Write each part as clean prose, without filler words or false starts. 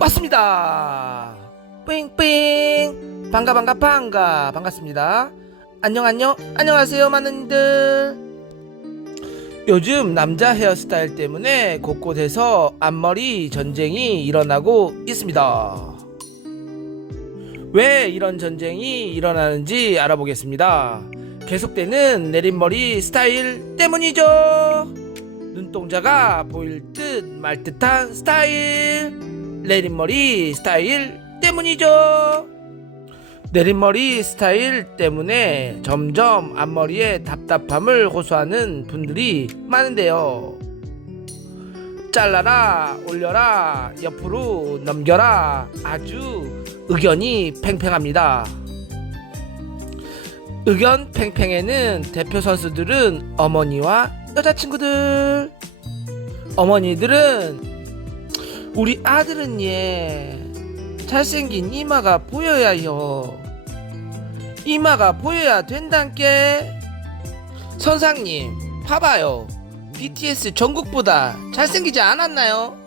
왔습니다. 뺑뺑 반갑습니다. 안녕하세요 많은이들. 요즘 남자 헤어스타일 때문에 곳곳에서 앞머리 전쟁이 일어나고 있습니다. 왜 이런 전쟁이 일어나는지 알아보겠습니다. 계속되는 내린머리 스타일 때문이죠. 눈동자가 보일 듯 말 듯한 스타일, 내린머리 스타일 때문이죠. 내린머리 스타일 때문에 점점 앞머리에 답답함을 호소하는 분들이 많은데요. 잘라라, 올려라, 옆으로 넘겨라, 아주 의견이 팽팽합니다. 의견 팽팽에는 대표 선수들은 어머니와 여자친구들. 어머니들은 우리 아들은 잘생긴 이마가 보여야요. 이마가 보여야 된단께. 선상님 봐봐요, BTS 정국보다 잘생기지 않았나요?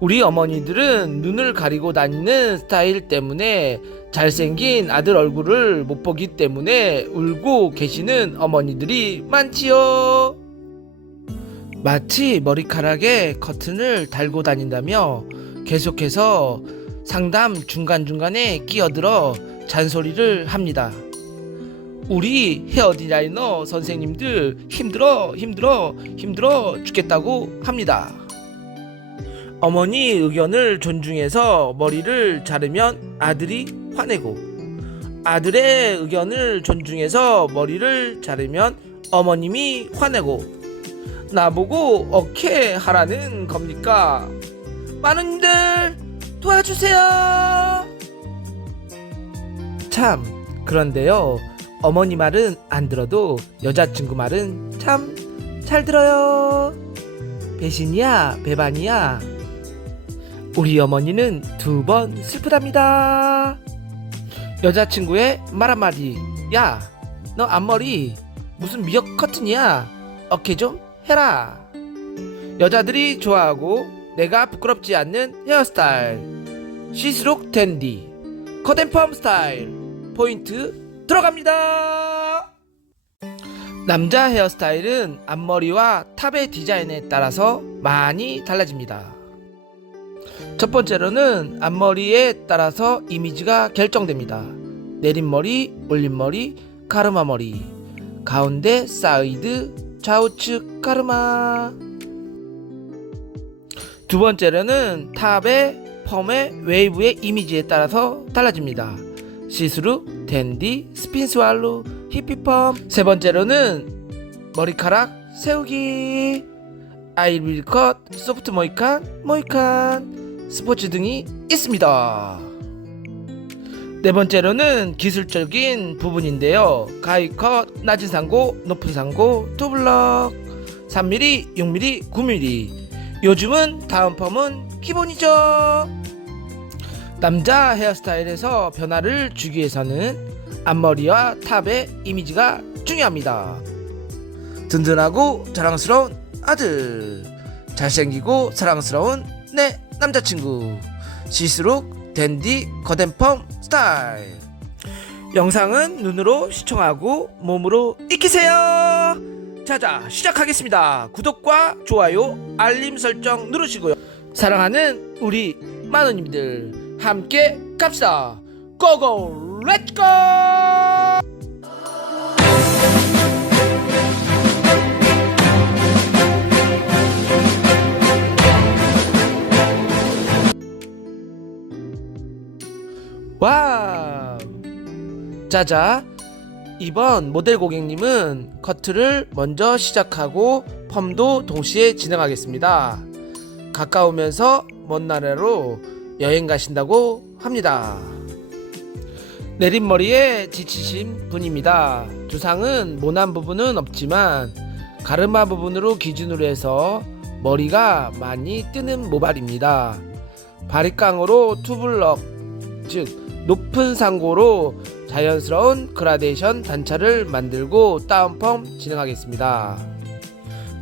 우리 어머니들은 눈을 가리고 다니는 스타일 때문에 잘생긴 아들 얼굴을 못 보기 때문에 울고 계시는 어머니들이 많지요. 마치 머리카락에 커튼을 달고 다닌다며 계속해서 상담 중간중간에 끼어들어 잔소리를 합니다. 우리 헤어 디자이너 선생님들 힘들어 죽겠다고 합니다. 어머니 의견을 존중해서 머리를 자르면 아들이 화내고, 아들의 의견을 존중해서 머리를 자르면 어머님이 화내고, 나보고 어케 하라는 겁니까? 많은들 도와주세요. 참, 그런데요, 어머니 말은 안 들어도 여자친구 말은 참 잘 들어요. 배신이야 배반이야. 우리 어머니는 2번 슬프답니다. 여자친구의 말 한마디, 야 너 앞머리 무슨 미역 커튼이야, 어케 좀 해라. 여자들이 좋아하고 내가 부끄럽지 않는 헤어스타일, 시스룩 댄디 컷앤펌 스타일 포인트 들어갑니다. 남자 헤어스타일은 앞머리와 탑의 디자인에 따라서 많이 달라집니다. 첫 번째로는 앞머리에 따라서 이미지가 결정됩니다. 내린머리, 올린머리, 가르마머리, 가운데 사이드, 좌우측 가르마. 두 번째로는 탑의 펌의 웨이브의 이미지에 따라서 달라집니다. 시스루, 댄디, 스핀 스왈로, 히피펌. 세 번째로는 머리카락 세우기, 아이빌 컷, 소프트 모이칸, 스포츠 등이 있습니다. 네 번째로는 기술적인 부분인데요. 가위 컷, 낮은 상고, 높은 상고, 투블럭, 3mm, 6mm, 9mm. 요즘은 다운펌은 기본이죠. 남자 헤어스타일에서 변화를 주기 위해서는 앞머리와 탑의 이미지가 중요합니다. 든든하고 자랑스러운 아들, 잘생기고 사랑스러운 내 남자친구, 시스룩 댄디 컷앤펌 스타일. 영상은 눈으로 시청하고 몸으로 익히세요. 자자 시작하겠습니다. 구독과 좋아요, 알림 설정 누르시고요. 사랑하는 우리 만원님들 함께 갑시다. 고고 렛츠고. 와우. 자자, 이번 모델 고객님은 커트를 먼저 시작하고 펌도 동시에 진행하겠습니다. 가까우면서 먼 나라로 여행 가신다고 합니다. 내린머리에 지치신 분입니다. 두상은 모난 부분은 없지만 가르마 부분으로 기준으로 해서 머리가 많이 뜨는 모발입니다. 바리깡으로 투블럭, 즉 높은 상고로 자연스러운 그라데이션 단차를 만들고 다운펌 진행하겠습니다.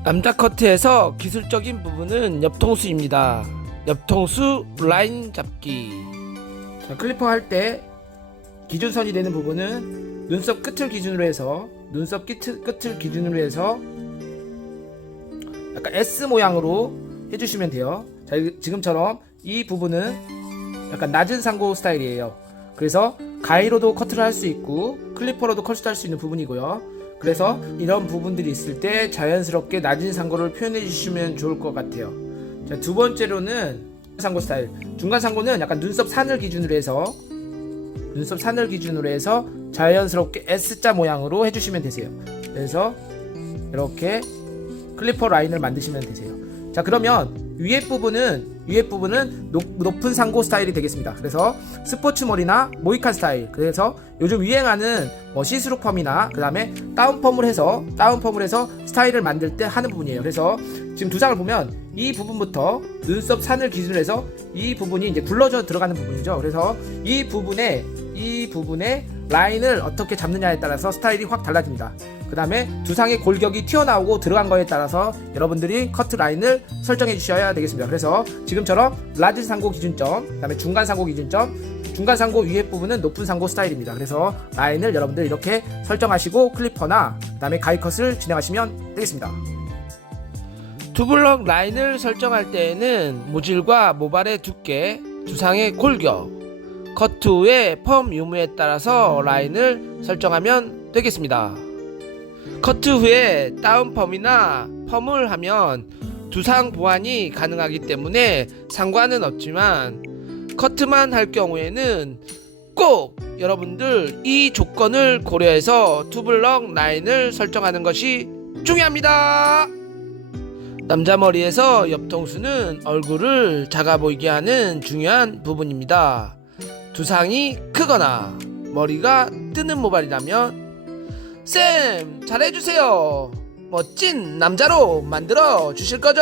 남자 커트에서 기술적인 부분은 옆통수입니다. 옆통수 라인 잡기. 자, 클리퍼 할 때 기준선이 되는 부분은 눈썹 끝을 기준으로 해서 약간 S 모양으로 해주시면 돼요. 자, 지금처럼 이 부분은 약간 낮은 상고 스타일이에요. 그래서 가위로도 커트를 할 수 있고 클리퍼로도 커트할 수 있는 부분이고요. 그래서 이런 부분들이 있을 때 자연스럽게 낮은 상고를 표현해 주시면 좋을 것 같아요. 자, 두 번째로는 상고 스타일. 중간 상고는 약간 눈썹 산을 기준으로 해서 자연스럽게 S자 모양으로 해주시면 되세요. 그래서 이렇게 클리퍼 라인을 만드시면 되세요. 자, 그러면 위에 부분은 높은 상고 스타일이 되겠습니다. 그래서 스포츠 머리나 모이칸 스타일. 그래서 요즘 유행하는 시스루 펌이나 그 다음에 다운펌을 해서 스타일을 만들 때 하는 부분이에요. 그래서 지금 두 장을 보면 이 부분부터 눈썹 산을 기준으로 해서 이 부분이 이제 굴러져 들어가는 부분이죠. 그래서 이 부분에 라인을 어떻게 잡느냐에 따라서 스타일이 확 달라집니다. 그 다음에 두상의 골격이 튀어나오고 들어간 거에 따라서 여러분들이 커트 라인을 설정해 주셔야 되겠습니다. 그래서 지금처럼 라지 상고 기준점, 그 다음에 중간 상고 기준점, 중간 상고 위에 부분은 높은 상고 스타일입니다. 그래서 라인을 여러분들 이렇게 설정하시고 클리퍼나 그 다음에 가위컷을 진행하시면 되겠습니다. 투블럭 라인을 설정할 때에는 모질과 모발의 두께, 두상의 골격, 커트 후의 펌 유무에 따라서 라인을 설정하면 되겠습니다. 커트 후에 다운 펌이나 펌을 하면 두상 보완이 가능하기 때문에 상관은 없지만 커트만 할 경우에는 꼭 여러분들 이 조건을 고려해서 투블럭 라인을 설정하는 것이 중요합니다. 남자 머리에서 옆통수는 얼굴을 작아 보이게 하는 중요한 부분입니다. 두상이 크거나 머리가 뜨는 모발이라면 쌤 잘해주세요. 멋진 남자로 만들어 주실 거죠?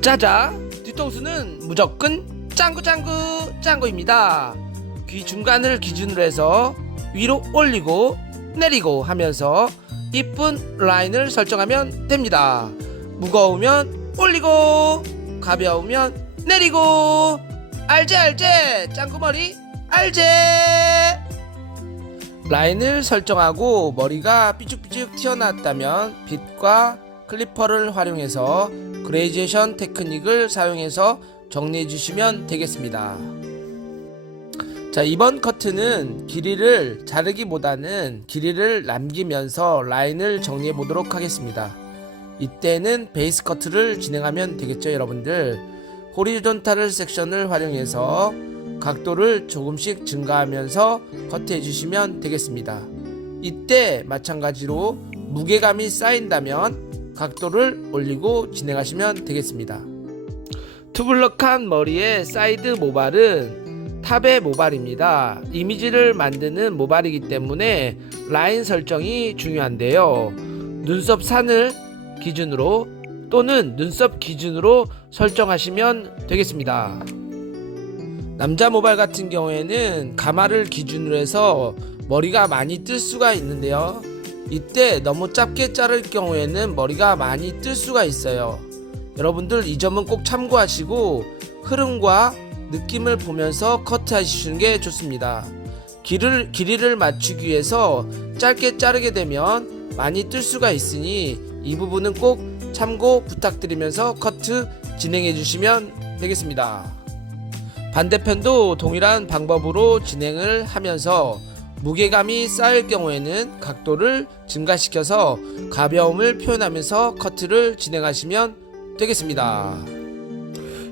자자, 뒤통수는 무조건 짱구입니다. 귀 중간을 기준으로 해서 위로 올리고 내리고 하면서 이쁜 라인을 설정하면 됩니다. 무거우면 올리고 가벼우면 내리고. 알제 짱구머리 알제. 라인을 설정하고 머리가 삐죽삐죽 튀어나왔다면 빗과 클리퍼를 활용해서 그레이제이션 테크닉을 사용해서 정리해 주시면 되겠습니다. 자, 이번 커트는 길이를 자르기보다는 길이를 남기면서 라인을 정리해 보도록 하겠습니다. 이때는 베이스 커트를 진행하면 되겠죠, 여러분들. 호리존탈 섹션을 활용해서 각도를 조금씩 증가하면서 커트해 주시면 되겠습니다. 이때 마찬가지로 무게감이 쌓인다면 각도를 올리고 진행하시면 되겠습니다. 투블럭한 머리의 사이드 모발은 탑의 모발입니다. 이미지를 만드는 모발이기 때문에 라인 설정이 중요한데요. 눈썹 산을 기준으로 또는 눈썹 기준으로 설정하시면 되겠습니다. 남자 모발 같은 경우에는 가마를 기준으로 해서 머리가 많이 뜰 수가 있는데요. 이때 너무 짧게 자를 경우에는 머리가 많이 뜰 수가 있어요. 여러분들 이 점은 꼭 참고하시고 흐름과 느낌을 보면서 커트하시는 게 좋습니다. 길이를 맞추기 위해서 짧게 자르게 되면 많이 뜰 수가 있으니 이 부분은 꼭 참고 부탁드리면서 커트 진행해 주시면 되겠습니다. 반대편도 동일한 방법으로 진행을 하면서 무게감이 쌓일 경우에는 각도를 증가시켜서 가벼움을 표현하면서 커트를 진행하시면 되겠습니다.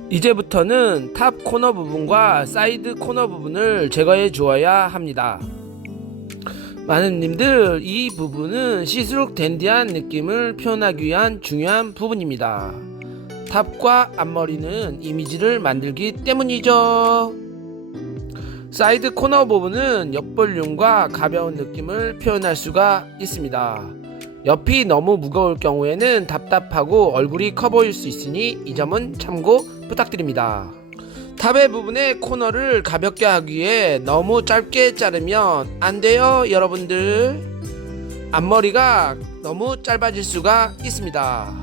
이제부터는 탑 코너 부분과 사이드 코너 부분을 제거해 주어야 합니다. 많은 님들, 이 부분은 시스룩 댄디한 느낌을 표현하기 위한 중요한 부분입니다. 탑과 앞머리는 이미지를 만들기 때문이죠. 사이드 코너 부분은 옆볼륨과 가벼운 느낌을 표현할 수가 있습니다. 옆이 너무 무거울 경우에는 답답하고 얼굴이 커 보일 수 있으니 이 점은 참고 부탁드립니다. 탑의 부분의 코너를 가볍게 하기 위해 너무 짧게 자르면 안 돼요, 여러분들. 앞머리가 너무 짧아질 수가 있습니다.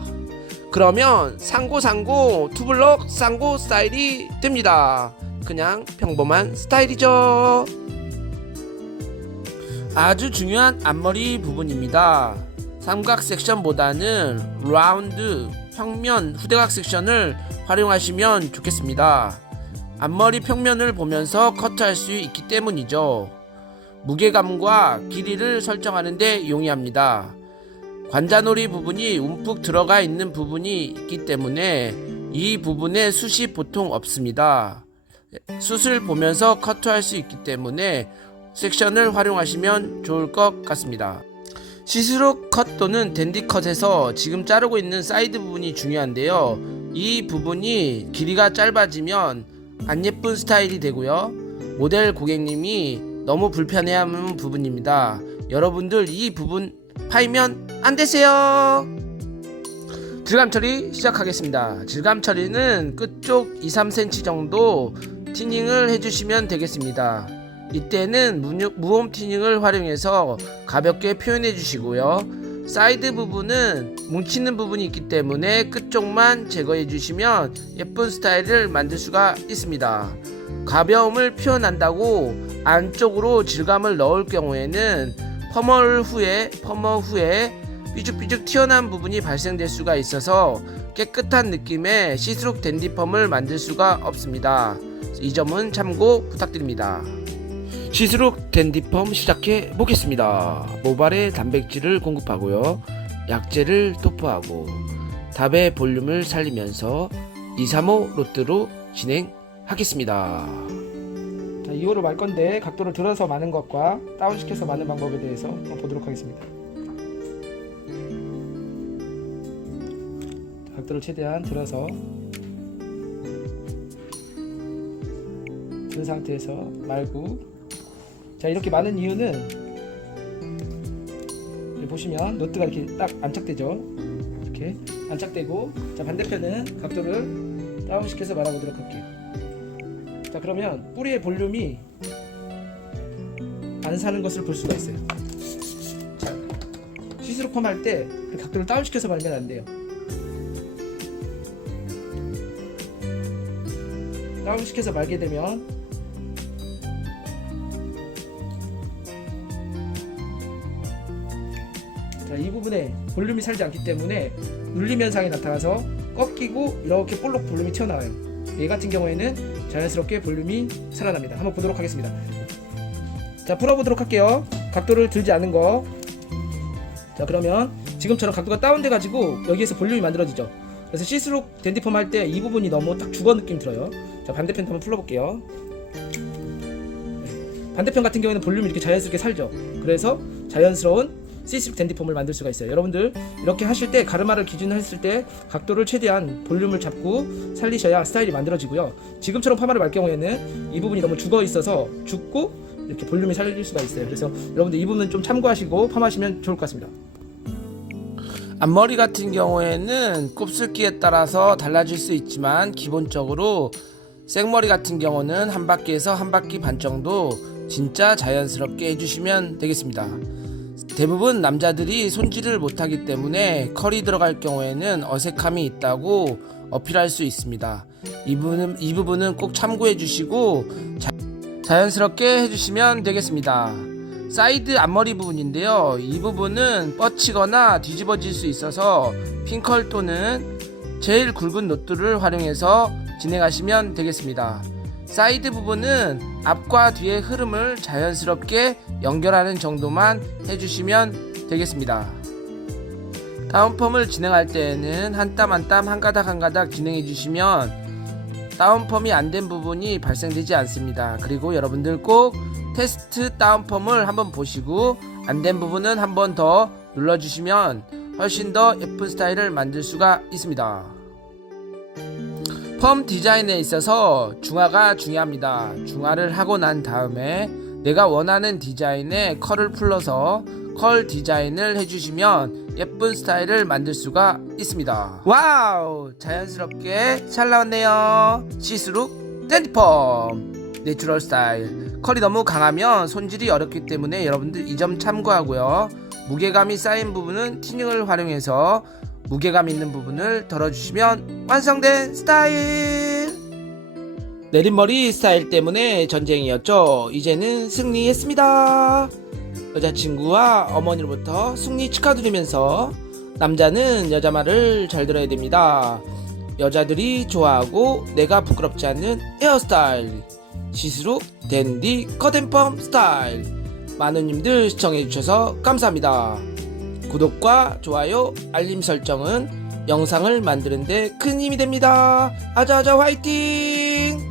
그러면 상고 투블럭 쌍고 스타일이 됩니다. 그냥 평범한 스타일이죠. 아주 중요한 앞머리 부분입니다. 삼각 섹션보다는 라운드, 평면, 후대각 sek션을 활용하시면 좋겠습니다. 앞머리 평면을 보면서 커트할 수 있기 때문이죠. 무게감과 길이를 설정하는 데 용이합니다. 관자놀이 부분이 움푹 들어가 있는 부분이 있기 때문에 이 부분에 숱이 보통 없습니다. 숱을 보면서 커트할 수 있기 때문에 섹션을 활용하시면 좋을 것 같습니다. 시스루 컷 또는 댄디 컷에서 지금 자르고 있는 사이드 부분이 중요한데요. 이 부분이 길이가 짧아지면 안 예쁜 스타일이 되고요. 모델 고객님이 너무 불편해하는 부분입니다. 여러분들 이 부분 파이면 안 되세요. 질감 처리 시작하겠습니다. 질감 처리는 끝쪽 2-3cm 정도 티닝을 해주시면 되겠습니다. 이때는 무홈 티닝을 활용해서 가볍게 표현해 주시고요. 사이드 부분은 뭉치는 부분이 있기 때문에 끝쪽만 제거해 주시면 예쁜 스타일을 만들 수가 있습니다. 가벼움을 표현한다고 안쪽으로 질감을 넣을 경우에는 펌어 후에 삐죽삐죽 튀어나온 부분이 발생될 수가 있어서 깨끗한 느낌의 시스루 댄디펌을 만들 수가 없습니다. 이 점은 참고 부탁드립니다. 시스루 댄디펌 시작해 보겠습니다. 모발에 단백질을 공급하고요. 약재를 도포하고 답의 볼륨을 살리면서 2-3-5 로트로 진행하겠습니다. 자, 2호를 말 건데 각도를 들어서 마는 것과 다운시켜서 마는 방법에 대해서 한번 보도록 하겠습니다. 각도를 최대한 들어서 든 상태에서 말고, 자, 이렇게 많은 이유는 여기 보시면 노트가 이렇게 딱 안착되죠. 이렇게 안착되고, 자, 반대편은 각도를 다운시켜서 말아보도록 할게요. 자, 그러면 뿌리의 볼륨이 안 사는 것을 볼 수가 있어요. 자, 시스루 펌 할 때 각도를 다운시켜서 말면 안 돼요. 다운시켜서 말게 되면 자, 이 부분에 볼륨이 살지 않기 때문에 눌림 현상이 나타나서 꺾이고 이렇게 볼록 볼륨이 튀어나와요. 얘 같은 경우에는 자연스럽게 볼륨이 살아납니다. 한번 보도록 하겠습니다. 자, 풀어보도록 할게요. 각도를 들지 않은 거. 자, 그러면 지금처럼 각도가 다운돼 가지고 여기에서 볼륨이 만들어지죠. 그래서 시스루 댄디펌 할 때 이 부분이 너무 딱 주거 느낌 들어요. 자, 반대편 한번 풀어볼게요. 반대편 같은 경우에는 볼륨이 이렇게 자연스럽게 살죠. 그래서 자연스러운 시스루 댄디펌을 만들 수가 있어요. 여러분들 이렇게 하실 때 가르마를 기준으로 했을 때 각도를 최대한 볼륨을 잡고 살리셔야 스타일이 만들어지고요. 지금처럼 파마를 말 경우에는 이 부분이 너무 죽어 있어서 죽고 이렇게 볼륨이 살릴 수가 있어요. 그래서 여러분들 이 부분은 좀 참고하시고 펌하시면 좋을 것 같습니다. 앞머리 같은 경우에는 곱슬기에 따라서 달라질 수 있지만 기본적으로 생머리 같은 경우는 한 바퀴에서 한 바퀴 반 정도 진짜 자연스럽게 해주시면 되겠습니다. 대부분 남자들이 손질을 못하기 때문에 컬이 들어갈 경우에는 어색함이 있다고 어필할 수 있습니다. 이 부분은 꼭 참고해 주시고 자연스럽게 해주시면 되겠습니다. 사이드 앞머리 부분인데요. 이 부분은 뻗치거나 뒤집어질 수 있어서 핀컬 또는 제일 굵은 노트를 활용해서 진행하시면 되겠습니다. 사이드 부분은 앞과 뒤의 흐름을 자연스럽게 연결하는 정도만 해주시면 되겠습니다. 다운펌을 진행할 때에는 한 땀 한 땀 한 가닥 한 가닥 진행해 주시면 다운펌이 안 된 부분이 발생되지 않습니다. 그리고 여러분들 꼭 테스트 다운펌을 한번 보시고 안 된 부분은 한 번 더 눌러주시면 훨씬 더 예쁜 스타일을 만들 수가 있습니다. 펌 디자인에 있어서 중화가 중요합니다. 중화를 하고 난 다음에 내가 원하는 디자인에 컬을 풀러서 컬 디자인을 해주시면 예쁜 스타일을 만들 수가 있습니다. 와우! 자연스럽게 잘 나왔네요. 시스루 댄디펌 내추럴 스타일. 컬이 너무 강하면 손질이 어렵기 때문에 여러분들 이 점 참고하고요. 무게감이 쌓인 부분은 티닝을 활용해서 무게감 있는 부분을 덜어주시면 완성된 스타일. 내린머리 스타일 때문에 전쟁이었죠. 이제는 승리했습니다. 여자친구와 어머니로부터 승리 축하드리면서 남자는 여자 말을 잘 들어야 됩니다. 여자들이 좋아하고 내가 부끄럽지 않는 헤어스타일, 시스루 댄디 컷앤펌 스타일. 많은 님들 시청해주셔서 감사합니다. 구독과 좋아요, 알림 설정은 영상을 만드는데 큰 힘이 됩니다. 아자아자 화이팅!